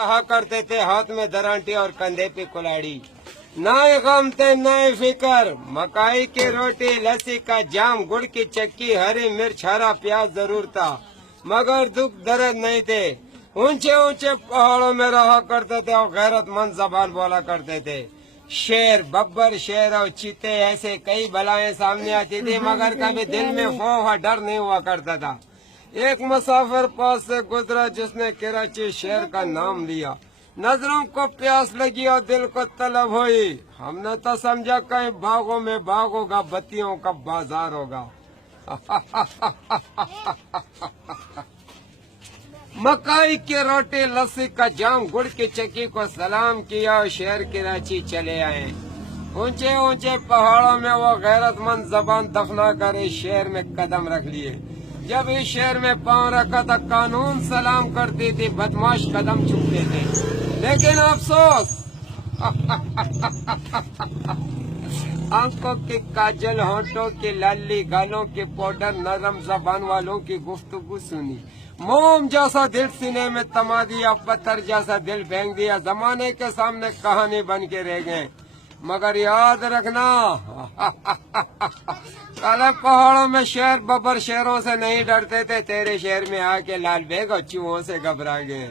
कहा करते थे हाथ में दरांटी और कंधे पे कुल्हाड़ी। ना गम थे ना फिकर, मकाई की रोटी, लस्सी का जाम, गुड़ की चक्की, हरी मिर्च, हरा प्याज जरूर था, मगर दुख दर्द नहीं थे। ऊंचे ऊंचे पहाड़ों में रहा करते थे और गैरतमंद जबान बोला करते थे। शेर, बब्बर, शेर और चीते ऐसे कई बलाएं सामने आती थी, मगर कभी दिल में खौफ और डर नहीं हुआ करता था। एक मुसाफिर पास से गुजरा जिसने कराची शहर का नाम लिया। नजरों को प्यास लगी और दिल को तलब हुई। हमने तो समझा कहीं बागों में बाग होगा, बत्तियों का बाजार होगा। मकाई की रोटी, लस्सी का जाम, गुड़ की चक्की को सलाम किया और शहर कराची चले आए। ऊंचे ऊंचे पहाड़ों में वो गैरतमंद जबान दफना कर इस शहर में कदम रख लिए। जब इस शहर में पांव रखा था कानून सलाम करती थी, बदमाश कदम चूकते थे। लेकिन अफसोस आंखों की काजल, होंठों की लाली, गालों की पाउडर, नरम जबान वालों की गुफ्तगू सुनी। मोम जैसा दिल सीने में तमा दिया, पत्थर जैसा दिल फेंक दिया। जमाने के सामने कहानी बन के रह गए, मगर याद रखना काले पहाड़ों में शेर बब्बर शेरों से नहीं डरते थे। तेरे शहर में आके लाल बेग और चूहों से घबरा गए।